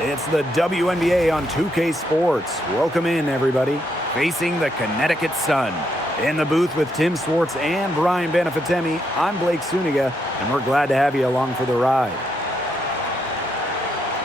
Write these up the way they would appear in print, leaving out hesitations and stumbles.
It's the WNBA on 2K Sports. Welcome in, everybody. Facing the Connecticut Sun. In the booth with Tim Swartz and Brian Benefitemi, I'm Blake Suniga, and we're glad to have you along for the ride.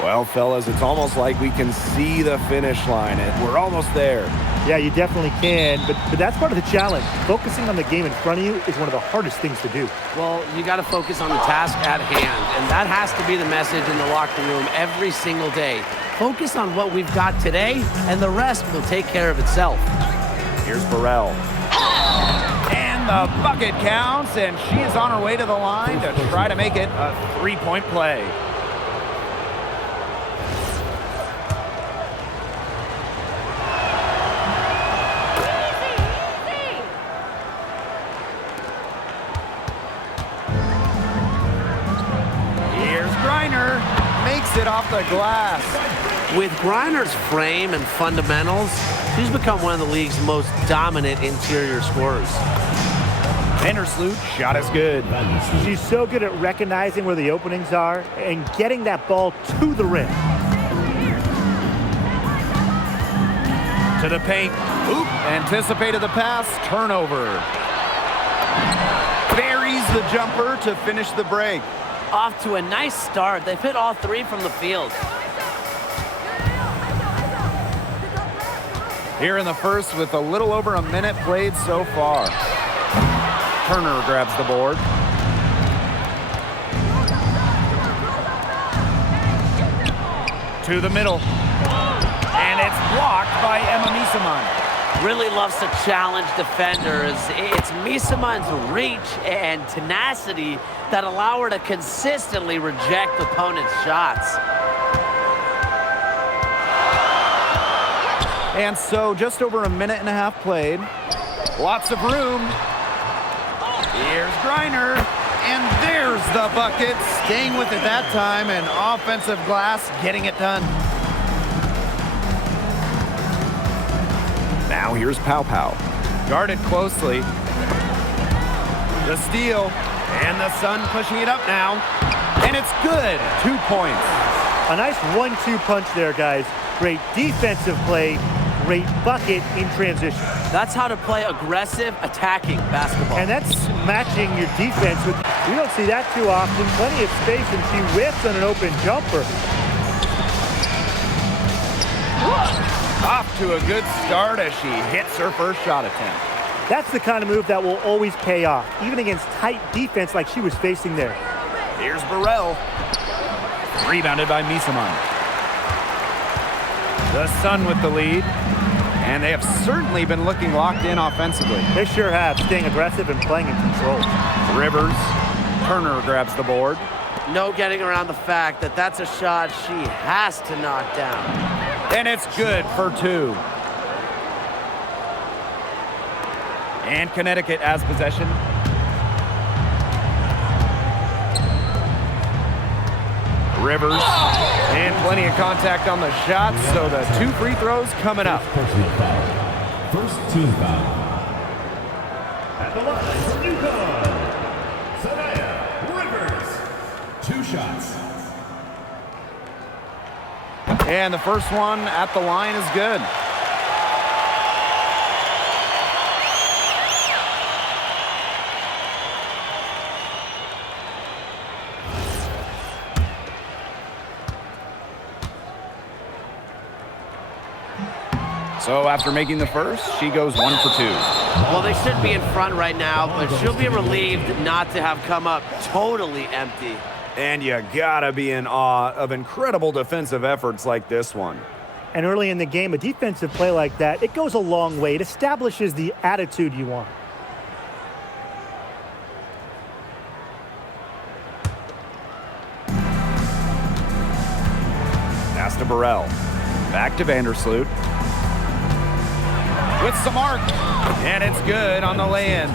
Well, fellas, it's almost like we can see the finish line. We're almost there. Yeah, you definitely can, but that's part of the challenge. Focusing on the game in front of you is one of the hardest things to do. Well, you got to focus on the task at hand, and that has to be the message in the locker room every single day. Focus on what we've got today, and the rest will take care of itself. Here's Burrell. And the bucket counts, and she is on her way to the line to try to make it a three-point play. Makes it off the glass. With Griner's frame and fundamentals, she's become one of the league's most dominant interior scorers. Vandersloot shot is good. She's so good at recognizing where the openings are and getting that ball to the rim. To the paint. Oop, anticipated the pass. Turnover. Buries the jumper to finish the break. Off to a nice start. They've hit all three from the field. Here in the first with a little over a minute played so far. Turner grabs the board. To the middle. And it's blocked by Emma Misaman. Really loves to challenge defenders. It's Misaman's reach and tenacity that allow her to consistently reject opponents' shots. And so just over a minute and a half played. Lots of room. Here's Griner. And there's the bucket. Staying with it that time, and offensive glass getting it done. Now here's Pow Pow. Guarded closely. The steal. And the Sun pushing it up now. And it's good. 2 points. A nice 1-2 punch there, guys. Great defensive play. Great bucket in transition. That's how to play aggressive, attacking basketball. And that's matching your defense. We don't see that too often. Plenty of space, and she whiffs on an open jumper. Off to a good start as she hits her first shot attempt. That's the kind of move that will always pay off, even against tight defense like she was facing there. Here's Burrell. Rebounded by Misaman. The Sun with the lead. And they have certainly been looking locked in offensively. They sure have, staying aggressive and playing in control. Rivers. Turner grabs the board. No getting around the fact that that's a shot she has to knock down. And it's good for 2. And Connecticut has possession. Rivers. And plenty of contact on the shots, so the 2 free throws coming up. First team foul. At the line from UConn, Rivers. 2 shots. And the first one at the line is good. So after making the first, she goes 1 for 2. Well, they should be in front right now, but she'll be relieved not to have come up totally empty. And you gotta be in awe of incredible defensive efforts like this one. And early in the game, a defensive play like that, it goes a long way. It establishes the attitude you want. Pass to Burrell. Back to Vandersloot. With some arc. And it's good on the lay-in.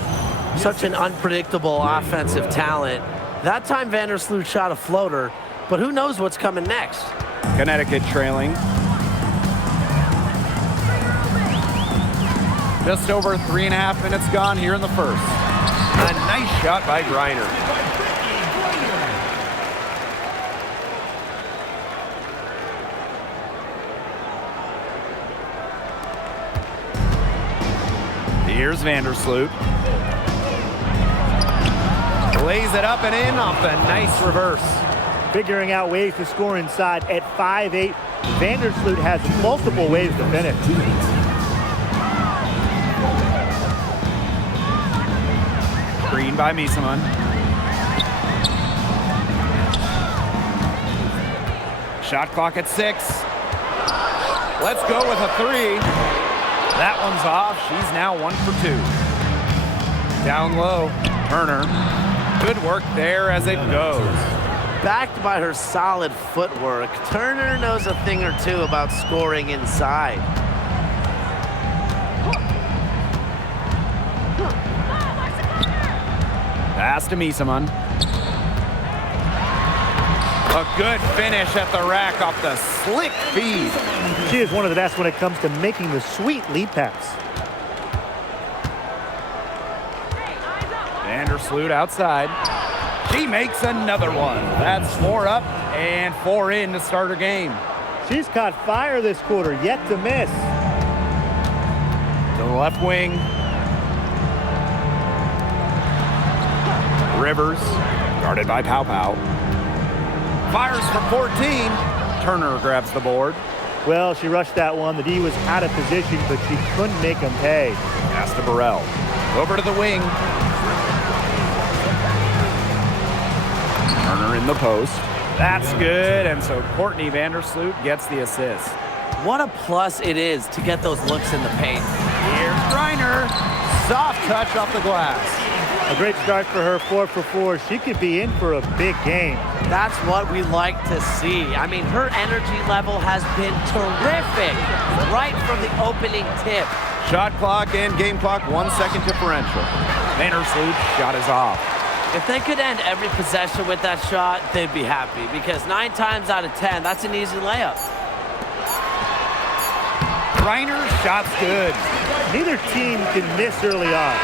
Such an unpredictable offensive talent. That time Vandersloot shot a floater, but who knows what's coming next. Connecticut trailing. Just over 3.5 minutes gone here in the first. A nice shot by Griner. Here's Vandersloot. Lays it up and in off the nice reverse. Figuring out ways to score inside at 5'8". Vandersloot has multiple ways to finish. Green by Misaman. Shot clock at 6. Let's go with a 3. That one's off. She's now 1 for 2. Down low, Turner. Good work there as it goes. Backed by her solid footwork, Turner knows a thing or two about scoring inside. Pass to Misaman. A good finish at the rack off the slick feed. She is one of the best when it comes to making the sweet lead pass. Vandersloot outside. She makes another one. That's 4 up and 4 in to start her game. She's caught fire this quarter, yet to miss. To the left wing. Rivers, guarded by Pow Pow. Fires for 14. Turner grabs the board. Well, she rushed that one. The D was out of position, but she couldn't make them pay. Pass to Burrell. Over to the wing. Turner in the post. That's good, and so Courtney Vandersloot gets the assist. What a plus it is to get those looks in the paint. Here's Griner. Soft touch off the glass. A great start for her, 4 for 4. She could be in for a big game. That's what we like to see. I mean, her energy level has been terrific right from the opening tip. Shot clock and game clock 1 second differential. Vandersloot shot is off. If they could end every possession with that shot, they'd be happy because 9 times out of 10, that's an easy layup. Griner shot's good. Neither team can miss early on.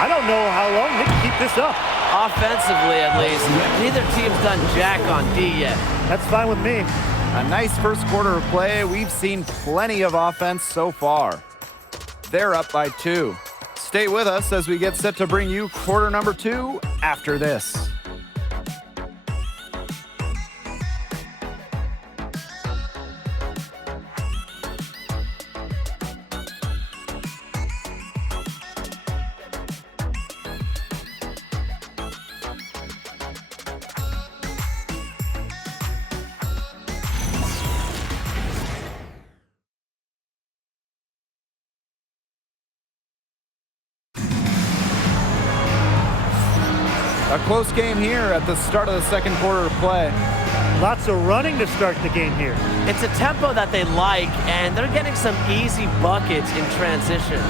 I don't know how long they can keep this up. Offensively, at least, neither team's done jack on D yet. That's fine with me. A nice first quarter of play. We've seen plenty of offense so far. They're up by 2. Stay with us as we get set to bring you quarter number 2 after this. A close game here at the start of the second quarter of play. Lots of running to start the game here. It's a tempo that they like, and they're getting some easy buckets in transition.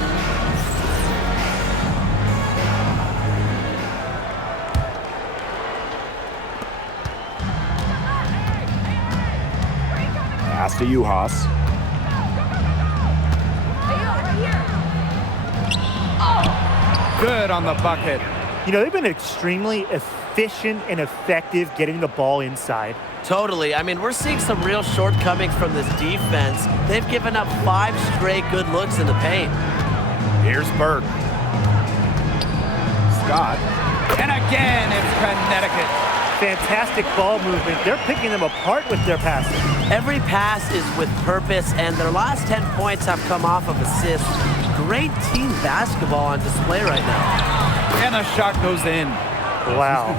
Pass to Uhas. Good on the bucket. You know, they've been extremely efficient and effective getting the ball inside. Totally. I mean, we're seeing some real shortcomings from this defense. They've given up 5 straight good looks in the paint. Here's Burke. Scott. And again, it's Connecticut. Fantastic ball movement. They're picking them apart with their passing. Every pass is with purpose, and their last 10 points have come off of assists. Great team basketball on display right now. And the shot goes in. Wow.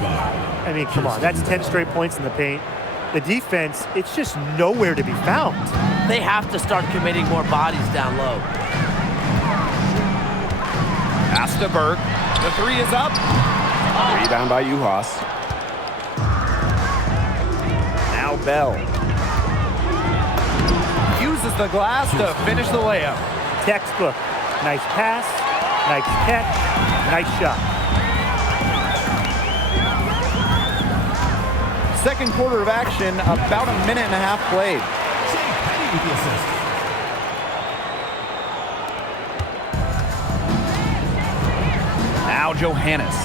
I mean, come on. That's 10 straight points in the paint. The defense, it's just nowhere to be found. They have to start committing more bodies down low. Pass to Burke. The 3 is up. Rebound by Uhas. Now Bell. Uses the glass to finish the layup. Textbook. Nice pass, nice catch, nice shot. Second quarter of action, about a minute and a half played. Now Johannes.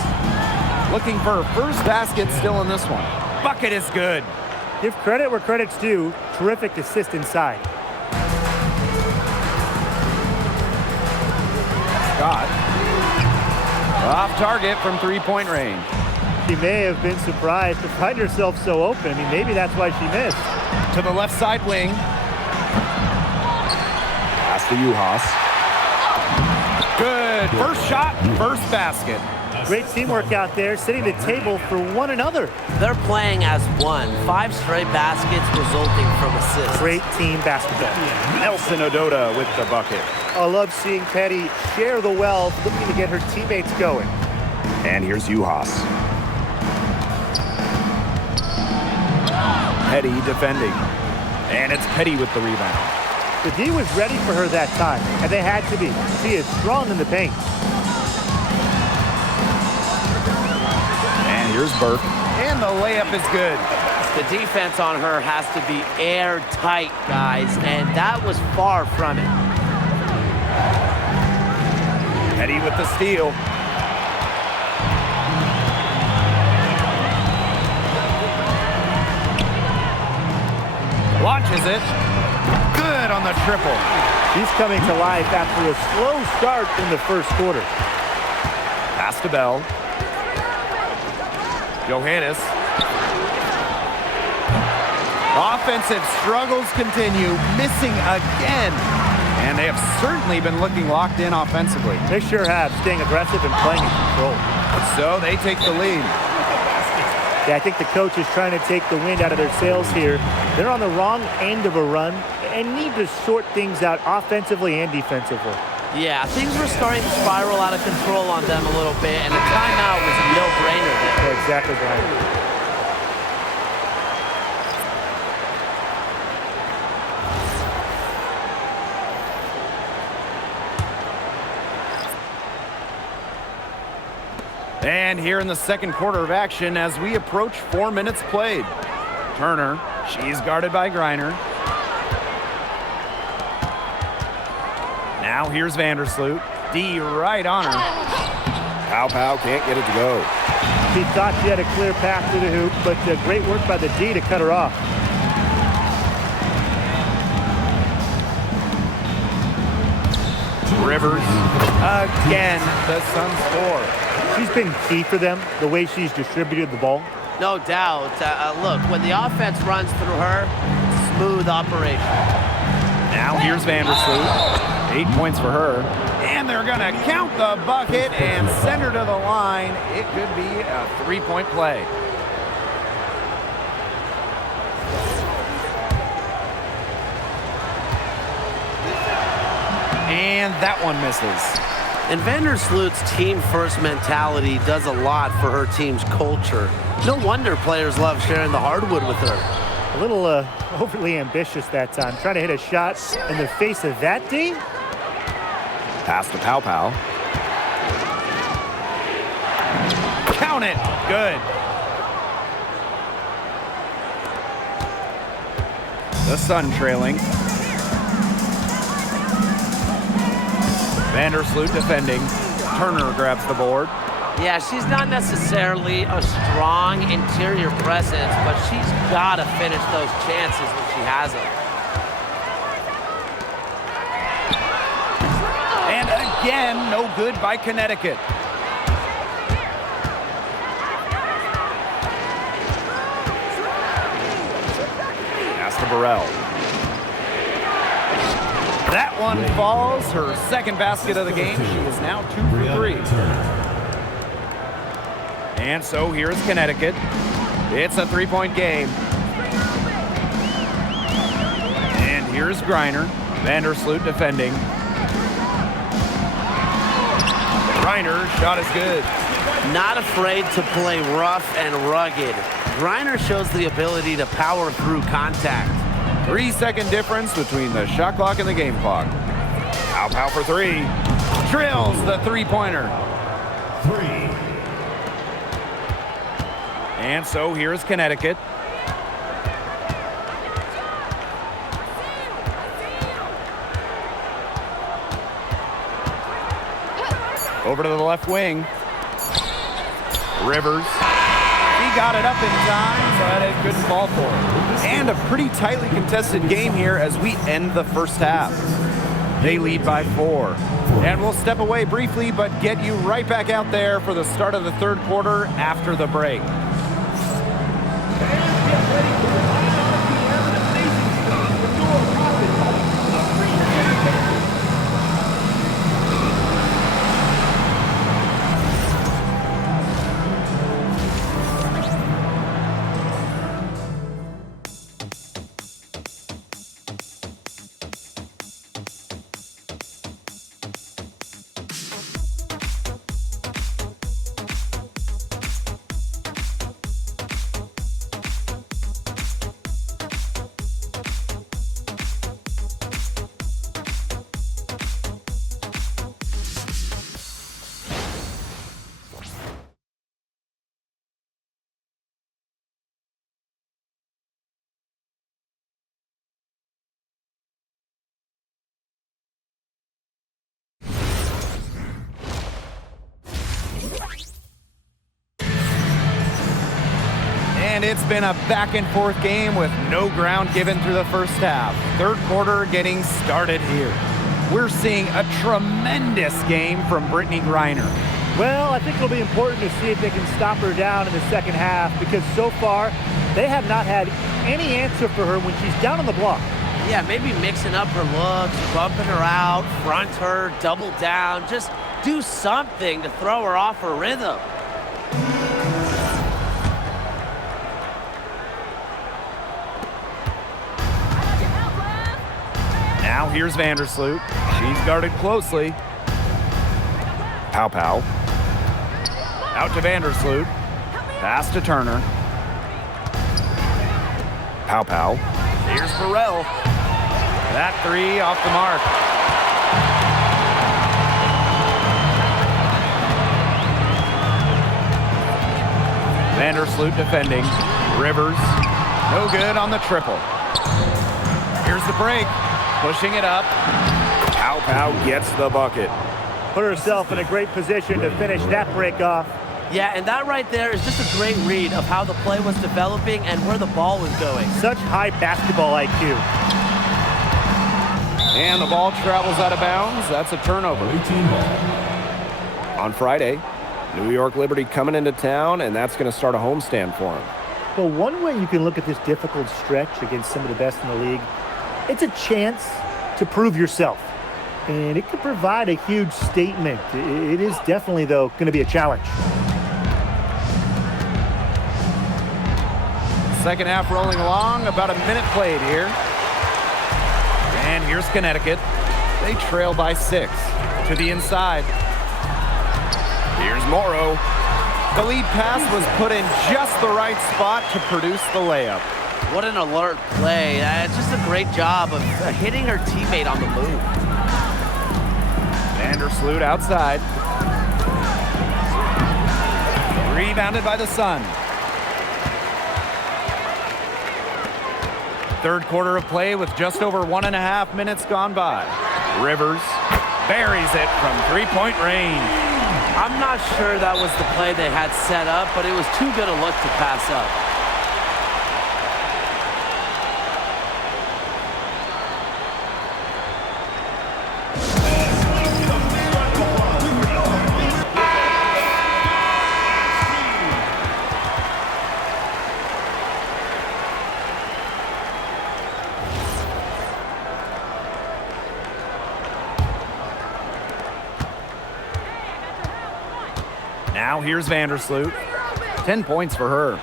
Looking for her first basket still in this one. Bucket is good. Give credit where credit's due. Terrific assist inside. Scott Off target from three-point range. She may have been surprised to find herself so open. I mean, maybe that's why she missed. To the left side wing. Pass to Uhas. Good. First shot, first basket. Great teamwork out there, setting the table for one another. They're playing as one. 5 straight baskets resulting from assists. Great team basketball. Nelson Odota with the bucket. I love seeing Petty share the wealth, looking to get her teammates going. And here's Uhas. Petty defending. And it's Petty with the rebound. The D was ready for her that time, and they had to be. She is strong in the paint. And here's Burke. And the layup is good. The defense on her has to be airtight, guys, and that was far from it. Petty with the steal. Launches it. Good on the triple. She's coming to life after a slow start in the first quarter. Pass to Bell. Johannes. Offensive struggles continue, missing again. And they have certainly been looking locked in offensively. They sure have, staying aggressive and playing in control. So they take the lead. Yeah, I think the coach is trying to take the wind out of their sails here. They're on the wrong end of a run and need to sort things out offensively and defensively. Yeah, things were starting to spiral out of control on them a little bit, and a timeout was a no-brainer there. Yeah, exactly, Brian. And here in the second quarter of action as we approach 4 minutes played. Turner, she's guarded by Griner. Now here's Vandersloot. D right on her. Pow can't get it to go. She thought she had a clear path to the hoop, but great work by the D to cut her off. Rivers. Again, the Suns score. She's been key for them, the way she's distributed the ball. No doubt. Look, when the offense runs through her, smooth operation. Now here's Vandersloot. 8 points for her. And they're going to count the bucket and send her to the line. It could be a 3-point play. And that one misses. And Vandersloot's team-first mentality does a lot for her team's culture. No wonder players love sharing the hardwood with her. A little overly ambitious that time, trying to hit a shot in the face of that D. Pass to Pow. Count it. Good. The Sun trailing. Vandersloot defending. Turner grabs the board. Yeah, she's not necessarily a strong interior presence, but she's got to finish those chances when she has them. And again, no good by Connecticut. Pass to Burrell. That one falls. Her second basket of the game. She is now 2 for 3. And so here's Connecticut. It's a 3-point game. And here's Griner. Vandersloot defending. Griner, shot is good. Not afraid to play rough and rugged. Griner shows the ability to power through contact. 3-second difference between the shot clock and the game clock. Pow for 3. Drills the three-pointer. 3. And so here's Connecticut. Over to the left wing. Rivers. He got it up in time, but it couldn't fall for him. And a pretty tightly contested game here as we end the first half. They lead by 4. And we'll step away briefly, but get you right back out there for the start of the third quarter after the break. And it's been a back-and-forth game with no ground given through the first half. Third quarter getting started here. We're seeing a tremendous game from Brittany Griner. Well, I think it'll be important to see if they can stop her down in the second half, because so far they have not had any answer for her when she's down on the block. Yeah, maybe mixing up her looks, bumping her out, front her, double down. Just do something to throw her off her rhythm. Now here's Vandersloot. She's guarded closely. Pow. Out to Vandersloot. Pass to Turner. Pow. Here's Burrell. That three off the mark. Vandersloot defending. Rivers. No good on the triple. Here's the break. Pushing it up. Pow gets the bucket. Put herself in a great position to finish that break off. Yeah, and that right there is just a great read of how the play was developing and where the ball was going. Such high basketball IQ. And the ball travels out of bounds. That's a turnover. On Friday, New York Liberty coming into town, and that's going to start a homestand for them. Well, one way you can look at this difficult stretch against some of the best in the league, it's a chance to prove yourself. And it could provide a huge statement. It is definitely, though, going to be a challenge. Second half rolling along, about a minute played here. And here's Connecticut. They trail by 6 to the inside. Here's Morrow. The lead pass was put in just the right spot to produce the layup. What an alert play. It's just a great job of hitting her teammate on the move. Vandersloot outside. Rebounded by the Sun. Third quarter of play with just over 1.5 minutes gone by. Rivers buries it from three-point range. I'm not sure that was the play they had set up, but it was too good a look to pass up. Now here's Vandersloot. 10 points for her.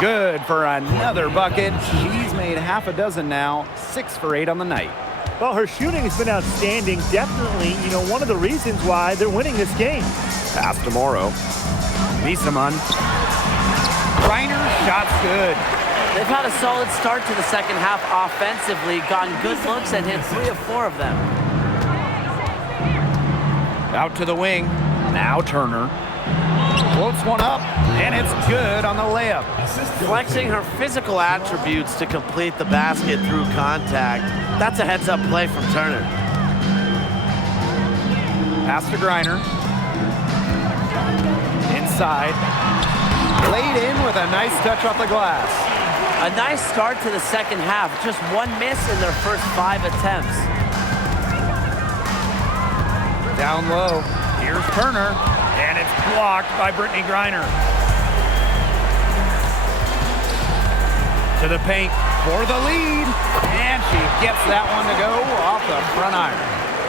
Good for another bucket. She's made half a dozen now, 6 for 8 on the night. Well, her shooting has been outstanding. Definitely, one of the reasons why they're winning this game. Pass to Morrow. Misaman. Griner, shot's good. They've had a solid start to the second half offensively, gotten good looks and hit 3 of 4 of them. Out to the wing. Now Turner. Floats one up, and it's good on the layup. Flexing her physical attributes to complete the basket through contact. That's a heads-up play from Turner. Pass to Griner. Inside. Laid in with a nice touch off the glass. A nice start to the second half. Just one miss in their first 5 attempts. Down low. Here's Turner. And it's blocked by Brittany Griner. To the paint for the lead. And she gets that one to go off the front iron.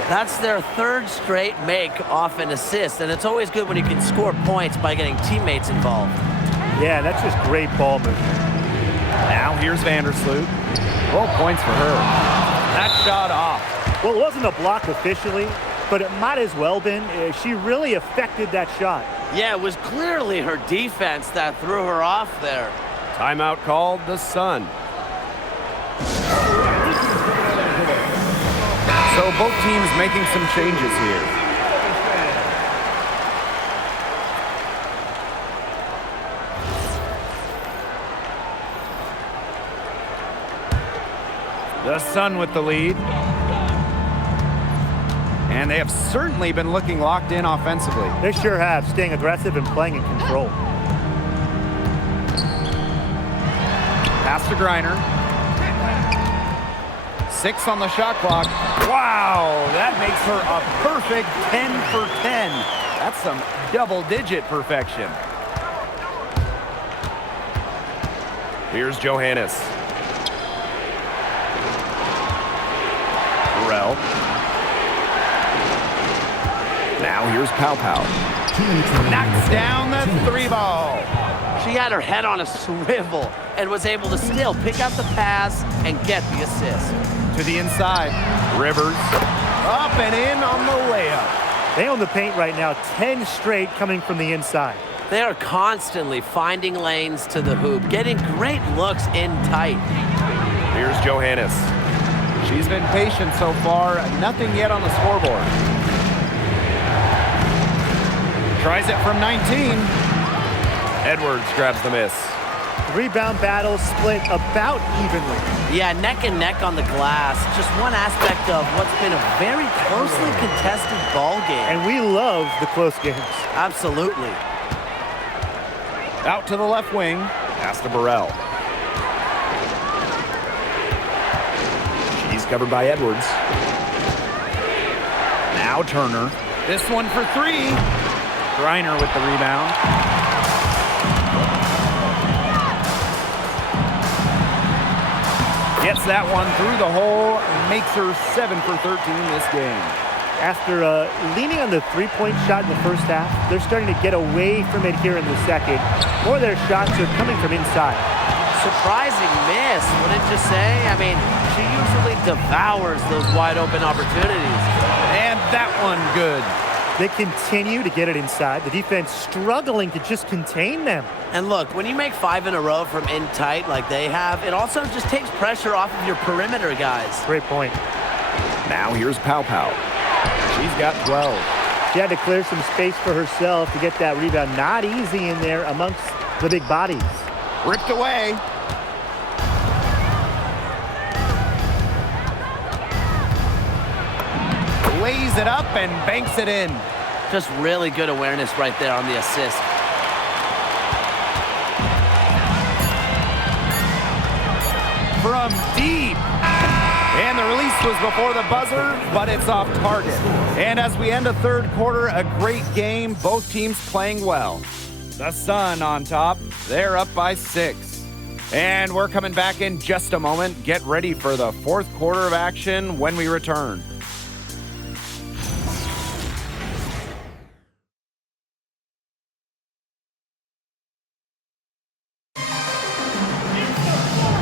That's their third straight make off an assist, and it's always good when you can score points by getting teammates involved. Yeah, that's just great ball movement. Now here's Vandersloot. 12 points for her. That shot off. Well, it wasn't a block officially, but it might as well been. She really affected that shot. Yeah, it was clearly her defense that threw her off there. Timeout called, the Sun. So both teams making some changes here. The Sun with the lead. And they have certainly been looking locked in offensively. They sure have, staying aggressive and playing in control. Pass to Griner. 6 on the shot clock. Wow, that makes her a perfect 10 for 10. That's some double-digit perfection. Here's Johannes. Burrell. Now here's Pow Pow. Knocks down the 3-ball. She had her head on a swivel and was able to still pick up the pass and get the assist. To the inside. Rivers. Up and in on the layup. They own the paint right now, 10 straight coming from the inside. They are constantly finding lanes to the hoop, getting great looks in tight. Here's Johannes. She's been patient so far. Nothing yet on the scoreboard. Tries it from 19. Edwards grabs the miss. Rebound battle split about evenly. Yeah, neck and neck on the glass. Just one aspect of what's been a very closely contested ball game. And we love the close games. Absolutely. Out to the left wing. Pass to Burrell. She's covered by Edwards. Now Turner. This one for 3. Griner with the rebound. Gets that one through the hole, makes her 7 for 13 this game. After leaning on the three-point shot in the first half, they're starting to get away from it here in the second. More of their shots are coming from inside. Surprising miss, wouldn't you say? I mean, she usually devours those wide open opportunities. And that one good. They continue to get it inside. The defense struggling to just contain them. And look, when you make 5 in a row from in tight like they have, it also just takes pressure off of your perimeter guys. Great point. Now here's Pow Pow. She's got 12. She had to clear some space for herself to get that rebound. Not easy in there amongst the big bodies. Ripped away. Lays it up and banks it in. Just really good awareness right there on the assist. From deep. And the release was before the buzzer, but it's off target. And as we end a third quarter, a great game. Both teams playing well. The Sun on top. They're up by 6. And we're coming back in just a moment. Get ready for the fourth quarter of action when we return.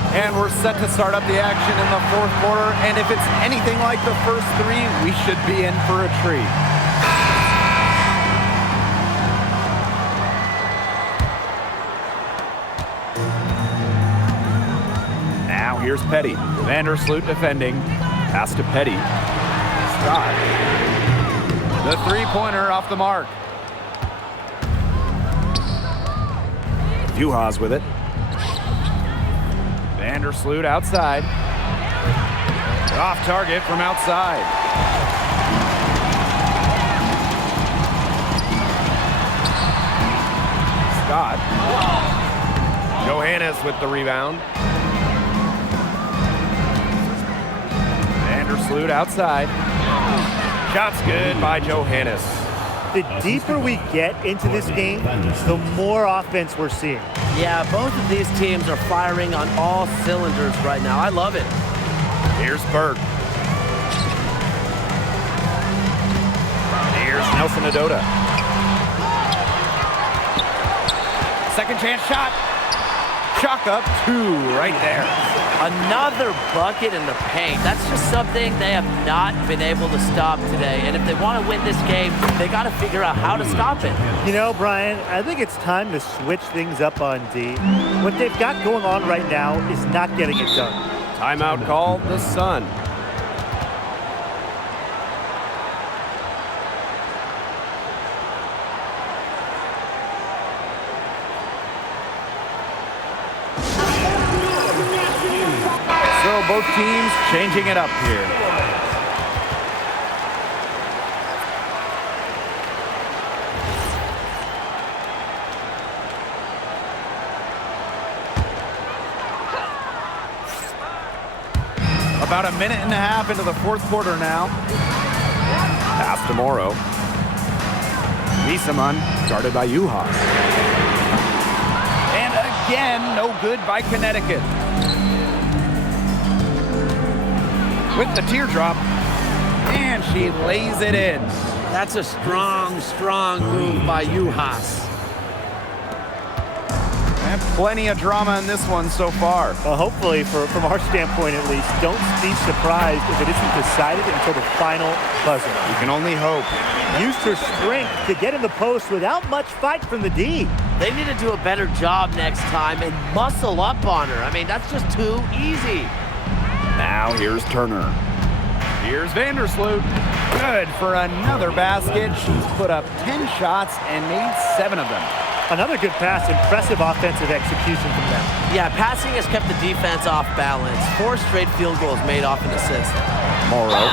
And we're set to start up the action in the fourth quarter. And if it's anything like the first 3, we should be in for a treat. Now here's Petty. Vandersloot defending. Pass to Petty. Scott. The 3-pointer off the mark. Duhas with it. Vandersloot outside. Off target from outside. Scott. Johannes with the rebound. Vandersloot outside. Shot's good by Johannes. The deeper we get into this game, the more offense we're seeing. Yeah, both of these teams are firing on all cylinders right now. I love it. Here's Berg. Here's Nelson Adota. Second chance shot. Chalk up 2 right there. Another bucket in the paint. That's just something they have not been able to stop today. And if they want to win this game, they got to figure out how to stop it. You know, Brian, I think it's time to switch things up on D. What they've got going on right now is not getting it done. Timeout called the Sun. So both teams changing it up here. About a minute and a half into the fourth quarter now. Pass to Morrow. Misaman guarded by Juhas. And again, no good by Connecticut. With the teardrop, and she lays it in. That's a strong, strong move by Juhas. And plenty of drama in this one so far. Well, hopefully, from our standpoint at least, don't be surprised if it isn't decided until the final buzzer. You can only hope. Used her strength to get in the post without much fight from the D. They need to do a better job next time and muscle up on her. I mean, that's just too easy. Now here's Turner. Here's Vandersloot. Good for another basket. She's put up 10 shots and made 7 of them. Another good pass, impressive offensive execution from them. Yeah, passing has kept the defense off balance. 4 straight field goals made off an assist. Morrow.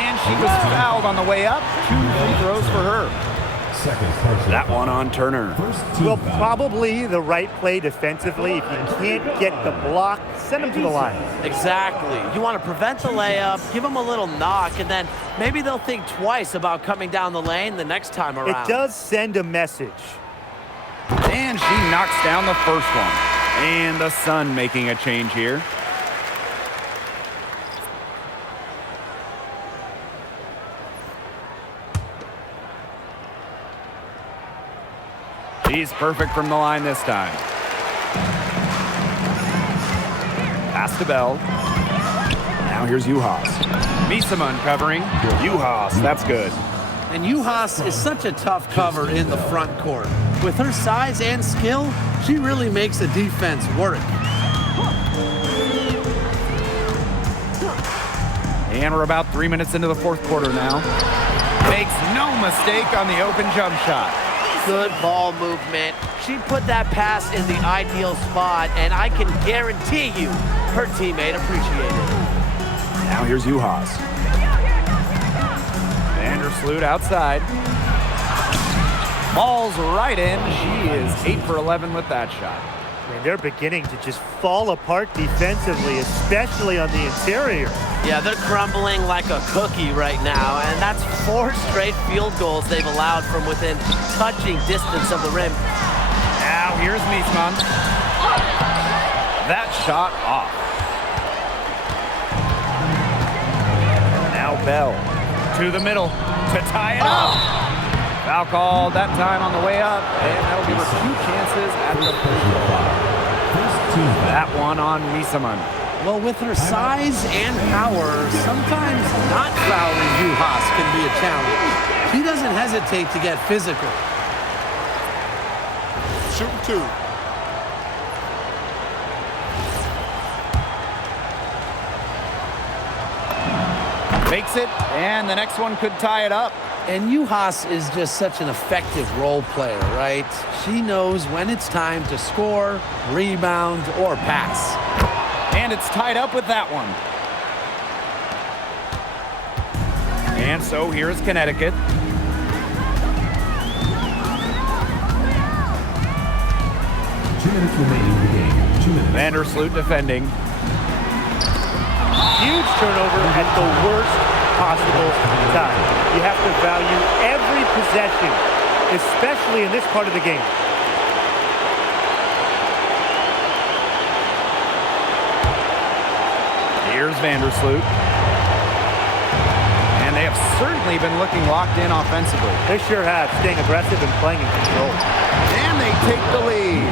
And she was fouled on the way up. 2 free throws for her. Second person. That one on Turner. First team Well, foul. probably the right play defensively. If you can't get the block, send them to the line. Exactly. You want to prevent the layup, give them a little knock, and then maybe they'll think twice about coming down the lane the next time around. It does send a message. And she knocks down the first one. And the Sun making a change here. She's perfect from the line this time. Pass to Bell. Now here's Juhas. Misaman covering. Juhas, that's good. And Juhas is such a tough cover in the front court. With her size and skill, she really makes the defense work. And we're about 3 minutes into the fourth quarter now. Makes no mistake on the open jump shot. Good ball movement. She put that pass in the ideal spot, and I can guarantee you her teammate appreciated it. Now here's Juhas. Vandersloot outside. Ball's right in. She is 8 for 11 with that shot. I mean, they're beginning to just fall apart defensively, especially on the interior. Yeah, they're crumbling like a cookie right now, and that's 4 straight field goals they've allowed from within touching distance of the rim. Now here's Misaman. That shot off. Now Bell to the middle to tie it up. Foul called that time on the way up, and that'll give her 2 chances at the free throw. That one on Misaman. Well, with her size and power, sometimes not fouling Juhas can be a challenge. She doesn't hesitate to get physical. Shoot 2. Fakes it, and the next one could tie it up. And Juhas is just such an effective role player, right? She knows when it's time to score, rebound, or pass. And it's tied up with that one. And so here's Connecticut. 2 minutes remaining in the game. 2 minutes. Vandersloot defending. Huge turnover at the worst possible time. You have to value every possession, especially in this part of the game. Here's Vandersloot. And they have certainly been looking locked in offensively. They sure have, staying aggressive and playing in control. And they take the lead.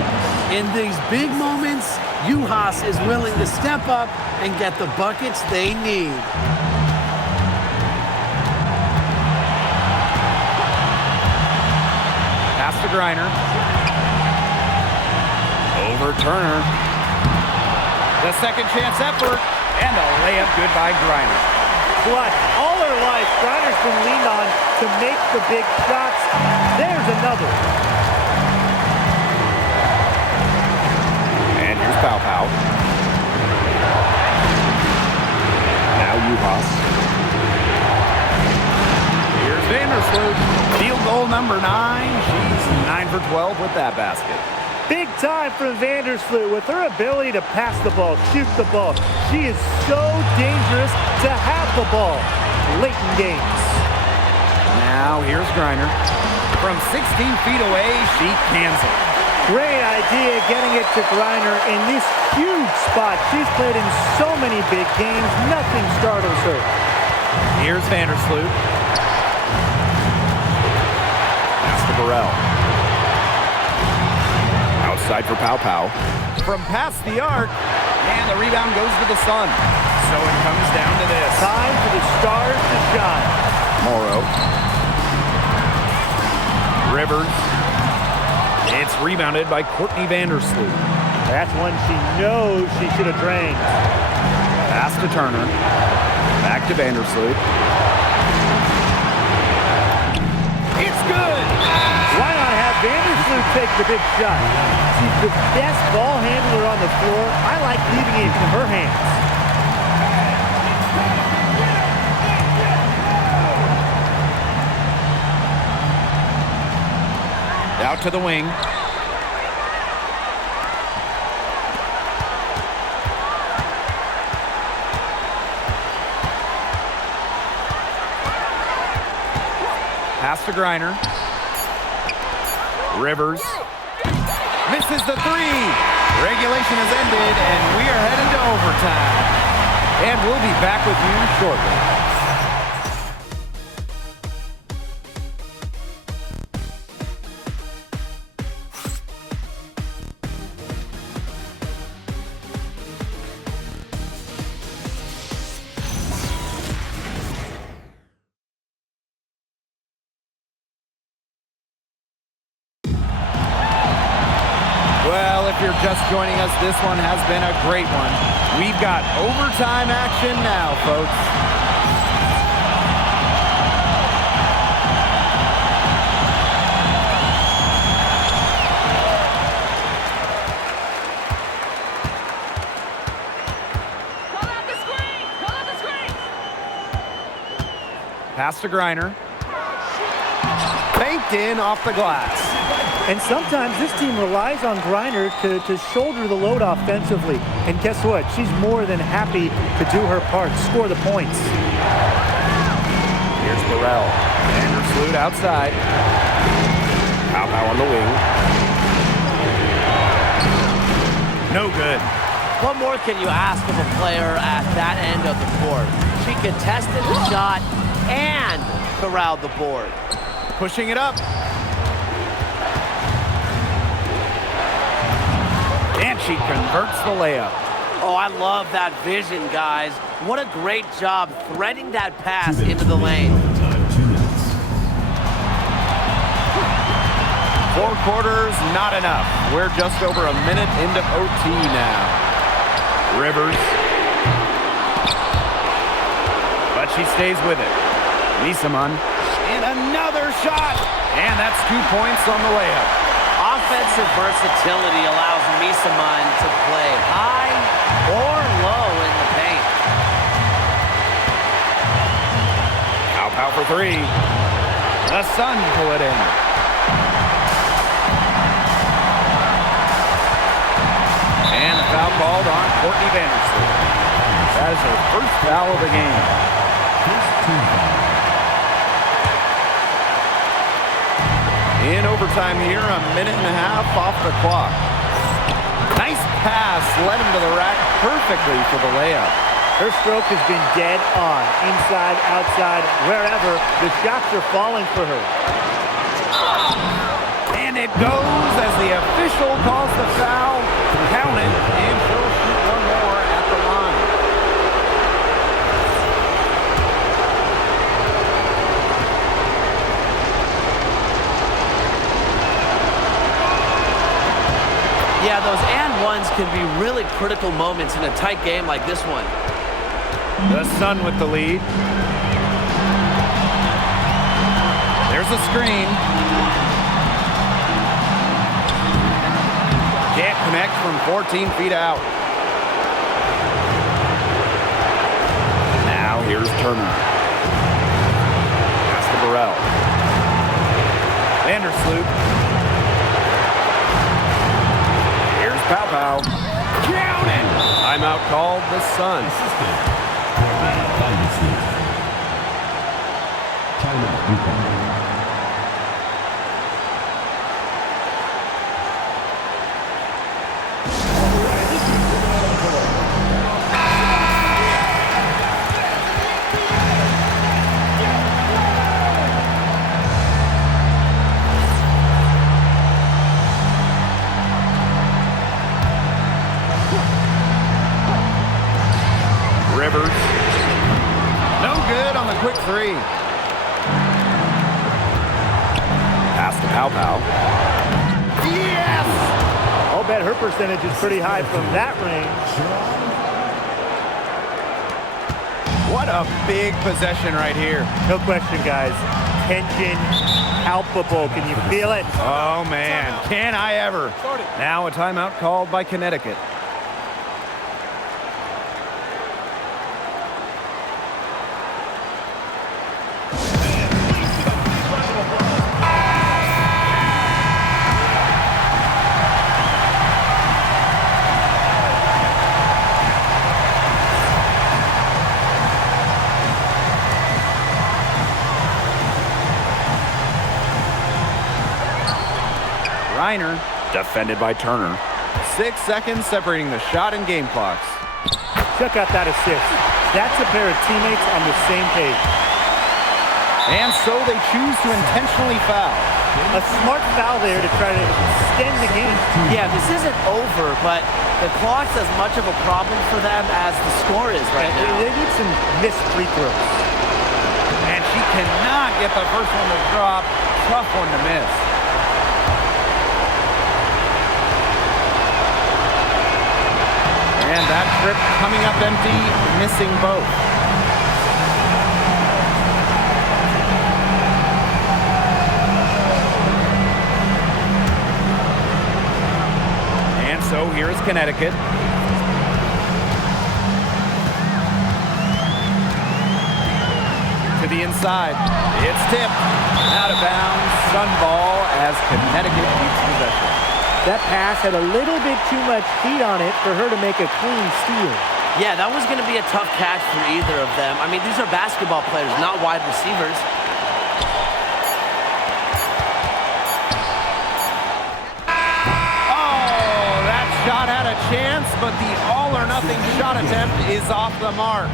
In these big moments, Juhas is willing to step up and get the buckets they need. Pass to Griner. Over Turner. The second chance effort. And a layup good by Griner. Clutch. All her life, Griner's been leaned on to make the big shots. There's another. And here's Pow Pow. Now Juhas. Here's Vandersloot. Field goal number 9. She's 9 for 12 with that basket. Big time from Vandersloot with her ability to pass the ball, shoot the ball. She is so dangerous to have the ball late in games. Now here's Griner. From 16 feet away, she cans it. Great idea getting it to Griner in this huge spot. She's played in so many big games. Nothing startles her. Here's Vandersloot. Pass to Burrell. Outside for Pow Pow. From past the arc, and the rebound goes to the Sun. So it comes down to this. Time for the stars to shine. Morrow. Rivers. It's rebounded by Courtney Vandersloot. That's one she knows she should have drained. Pass to Turner. Back to Vandersloot. It's good! Why not have Vandersloot take the big shot? She's the best ball handler on the floor. I like leaving it in her hands. Out to the wing. Pass to Griner. Rivers. Misses the 3. Regulation has ended, and we are headed to overtime. And we'll be back with you shortly. Well, if you're just joining us, this one has been a great one. We've got overtime action now, folks. Call out the screen! Call out the screen! Pass to Griner. Banked in off the glass. And sometimes this team relies on Griner to shoulder the load offensively. And guess what? She's more than happy to do her part, score the points. Here's Burrell. Vandersloot outside. Pow Pow on the wing. No good. What more can you ask of a player at that end of the court? She contested the shot and corralled the board. Pushing it up. And she converts the layup. Oh, I love that vision, guys. What a great job threading that pass into the lane. Time, 2 minutes. 4 quarters, not enough. We're just over a minute into OT now. Rivers. But she stays with it. Misaman. And another shot. And that's 2 points on the layup. Offensive versatility allows Misaman to play high or low in the paint. Pow Pow for 3. The Sun pull it in. And the foul called on Courtney Vandersloot. That is her first foul of the game. Team foul. In overtime here, a minute and a half off the clock. Nice pass, led him to the rack perfectly for the layup. Her stroke has been dead on. Inside, outside, wherever. The shots are falling for her. And it goes as the official calls the foul. Count it, and she'll shoot one more at the line. Yeah, those and ones can be really critical moments in a tight game like this one. The Sun with the lead. There's a screen. Can't connect from 14 feet out. Now here's Turner. Pass to Burrell. Vandersloot. Here's Pow. Count it! Timeout called the Sun. Timeout, Utah. Rivers. No good on the quick three. Pass to Pow. Yes! I'll bet her percentage is pretty high from that range. What a big possession right here. No question, guys. Tension palpable. Can you feel it? Oh, man. Can I ever? Now a timeout called by Connecticut. Reiner, defended by Turner. 6 seconds separating the shot and game clocks. Check out that assist. That's a pair of teammates on the same page. And so they choose to intentionally foul. A smart foul there to try to extend the game. Yeah, this isn't over, but the clock's as much of a problem for them as the score is right now. They need some missed free throws. And she cannot get the first one to drop. Tough one to miss. And that trip coming up empty, missing both. And so here's Connecticut. To the inside. It's tipped. Out of bounds. Sun ball as Connecticut keeps possession. That pass had a little bit too much heat on it for her to make a clean steal. Yeah, that was going to be a tough catch for either of them. I mean, these are basketball players, not wide receivers. Oh, that shot had a chance, but the all-or-nothing shot attempt is off the mark.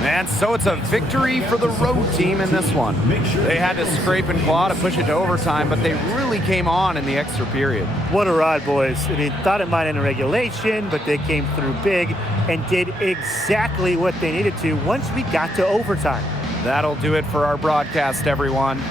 And so it's a victory for the road team in this one. They had to scrape and claw to push it to overtime, but they really came on in the extra period. What a ride, boys. I mean, thought it might end in regulation, but they came through big and did exactly what they needed to once we got to overtime. That'll do it for our broadcast, everyone.